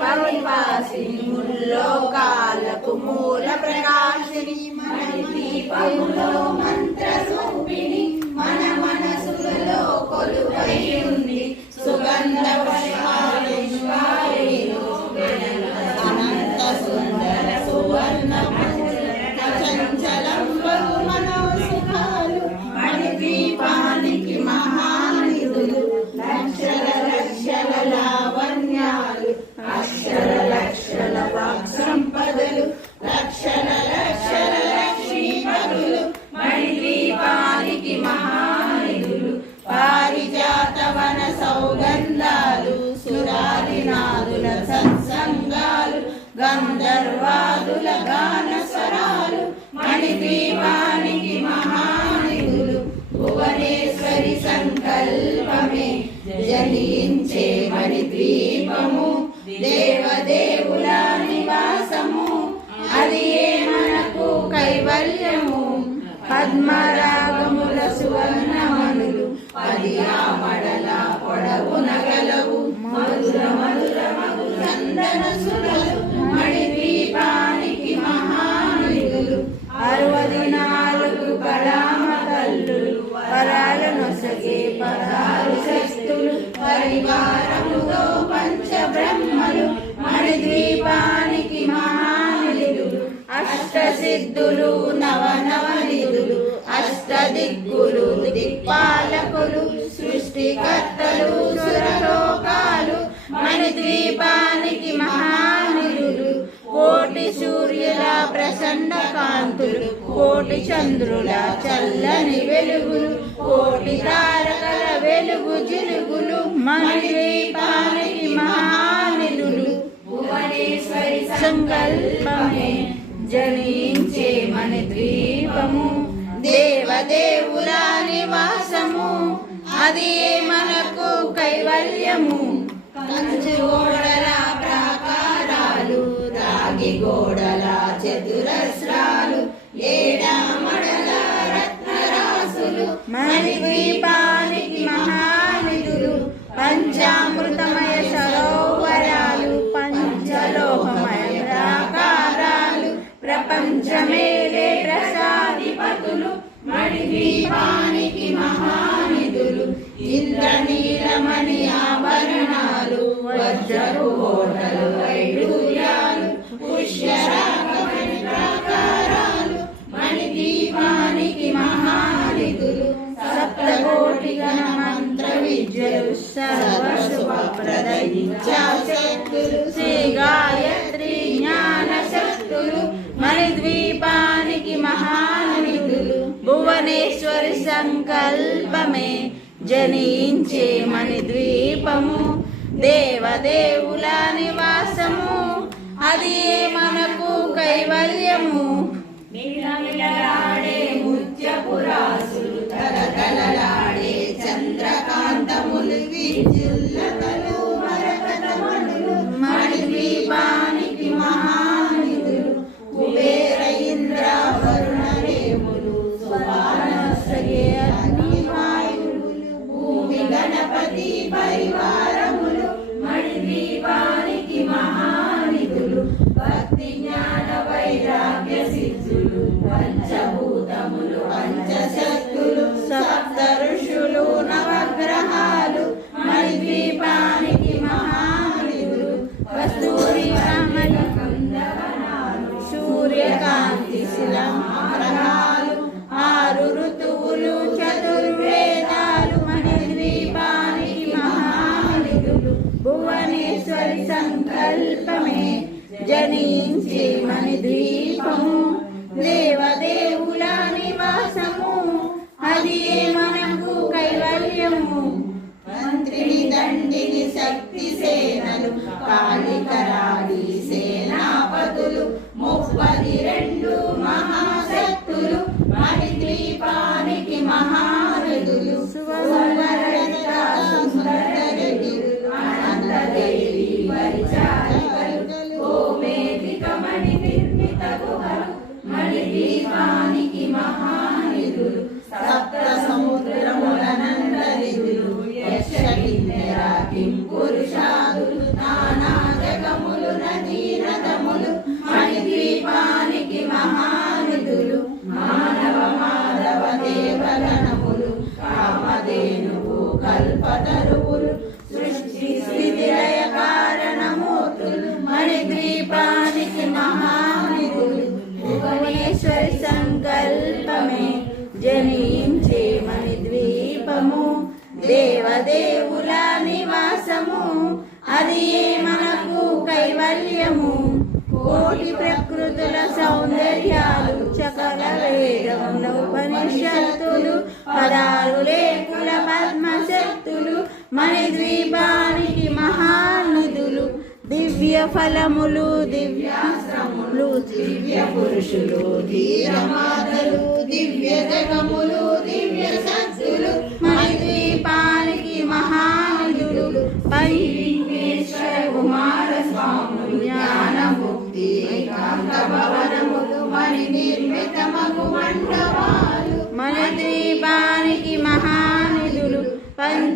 పరివాసిని ముల్లోకాలకు మూల ప్రకాశిని. మణి దీపములో మంత్ర సూపిణి మన మనసులలో కొలువై దేవానికి మహానిధులు భువనేశ్వరి సంకల్పమే. జనించే మణి ద్వీపము దేవదేవుల నివాసము. అది ఏ మనకు కైవల్యము? పద్మరాగముల సువర్ణమనులు పది ఆమడల పొడవు నగలవు మధుర మధుర మధుర చందన సురలు సిద్ధులు నవ నవనిధులు అష్ట దిక్కులు దిక్పాలకులు సృష్టికర్తలు సురలోకాలు మణి ద్వీపానికి మహానిధులు కోటి సూర్యుల ప్రసన్న కాంతులు కోటి చంద్రుల చల్లని వెలుగులు కోటి తారకల వెలుగు జిలుగులు మణి ద్వీపానికి మహానిధులు. భువనేశ్వరి సంకల్పమే. జనించే మన ద్వీపము. దేవదేవుల నివాసము. అది మనకు కైవల్యము? కంచు గోడల ప్రాకారాలు రాగి గోడల చతురస్రాలు ఏడామడల రత్నరాసులు. మణి ద్వీపానికి మహానిధులు పంచామృత మడి మణి ద్వీపానికి మహానిధులు ఇంద్రనీలమణి ఆభరణాలు వజ్రపు కోటలు వైడూర్యాలు పుష్యరాగమణి ప్రాకారాలు మణి దీపానికి మహానిధులు సప్తకోటి గణ మంత్ర విద్యలు సర్వశుభప్రద ఇచ్చాశక్తులు సంకల్పమే జనించే మణి ద్వీపము దేవదేవుల నివాసము. అది మనకు కైవల్యము? మిలమిలలాడే ముత్యపురాసులు తలతలలాడే చంద్రకాంతములు మణి ద్వీపా Thì nhà ద్వీపము పురుషాదులు నానా జగములు నదీ రథములు మానవ మాధవ దేవగణములు కామధేనువు కల్పతరువులు సృష్టి స్థితిలయ కారణమూర్తులు భువనేశ్వరి సంకల్పమే జని దేవదేవుల నివాసము. అది మనకు కైవల్యము? కోటి ప్రకృతుల సౌందర్యాలు చకల వేదములు ఉపనిషత్తులు పదాలు లేకుల పద్మశక్తులు మణి ద్వీపానికి మహానిధులు దివ్య ఫలములు దివ్యాశ్రములు దివ్య పురుషులు ధీరమాతలు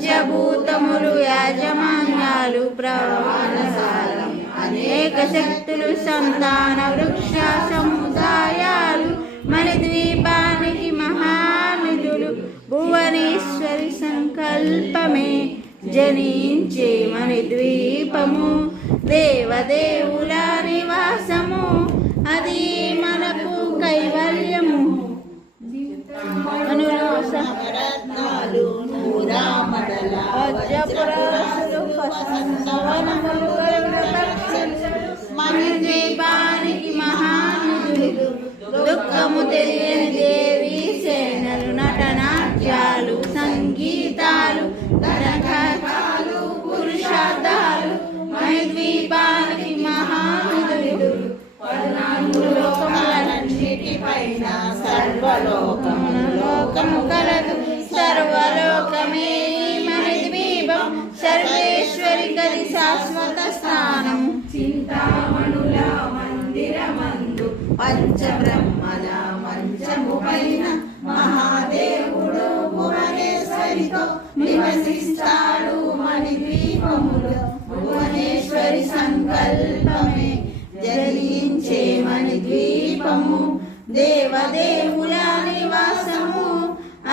పంచభూతములు యాజమాన్యాలు అనేక శక్తులు సంతాన వృక్ష సముదాయాలు మన ద్వీపానికి మహానిధులు భువనేశ్వరి సంకల్పమే జనించే మన ద్వీపము దేవదేవుల నివాసము అది మనకు కైవల్యము. అనులో సహరత్నాలు వజ్రపురాసులు వసంతవనములు మన ద్వీపానికి మహానుదులు దుఃఖము తెలియని దేవి సేనలు నటనాట్యాలు సంగీతాలు పురుషార్థాలు మన ద్వీపానికి లోకములన్నిటిపైన సర్వలోకము లోకము సర్వేశ్వరి శాశ్వత స్థానం. చింతామణుల మందిరమందు పంచబ్రహ్మల మంచము పైన మహాదేవుడు భువనేశ్వరితో నివసిస్తాడు మణి ద్వీపములో భువనేశ్వరి సంకల్పమే జరించే మణి ద్వీపము దేవదేవుల నివాసము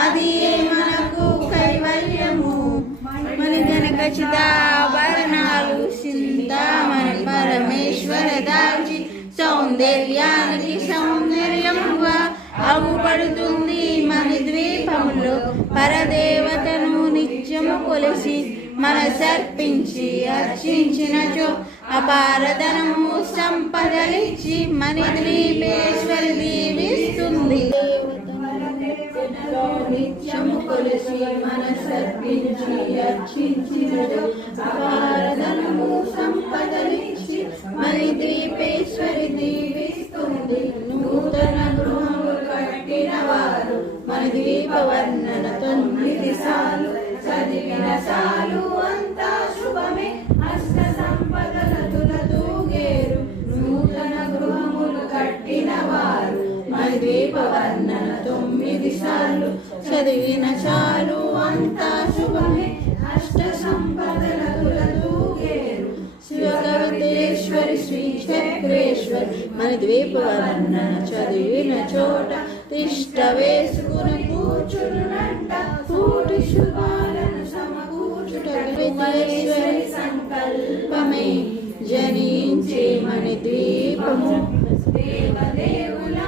అది మనకు కైవల్యము. మణి గనక చిదా సౌందర్యానికి సౌందర్యముగా అగుపడుతుంది మన ద్వీపములో పరదేవతను నిత్యము కొలిసి మన సర్పించి అర్చించినచో. అపారధనము సంపదలిచ్చి మన ద్వీపేశ్వరి దీవిస్తుంది నిత్యము కొలిసి మన సర్పించి అర్చించినచో. అపారధనము సంపదలిచ్చి మన ద్వీపేశ్వరి మన వర్ణన తొమ్మిది సార్లు చదివిన సాలు అంతా శుభమే. అష్ట సంపదల తులతూగేరు నూతన గృహములు కట్టిన వారు వర్ణన తొమ్మిది సార్లు చదివిన చాలు అంతా శుభమే. అష్ట సంపదల తులతూగేరు శివగవతేశ్వరి శ్రీ చక్రేశ్వరి మన ద్వీప వర్ణన చదివిన చోట తిష్ట వేసుకుని కూర్చునునంట కూటి శుభాలను సమకూర్చుట విద్యేశ్వరి సంకల్పమే. జనించే మణి దీపము దేవదేవులా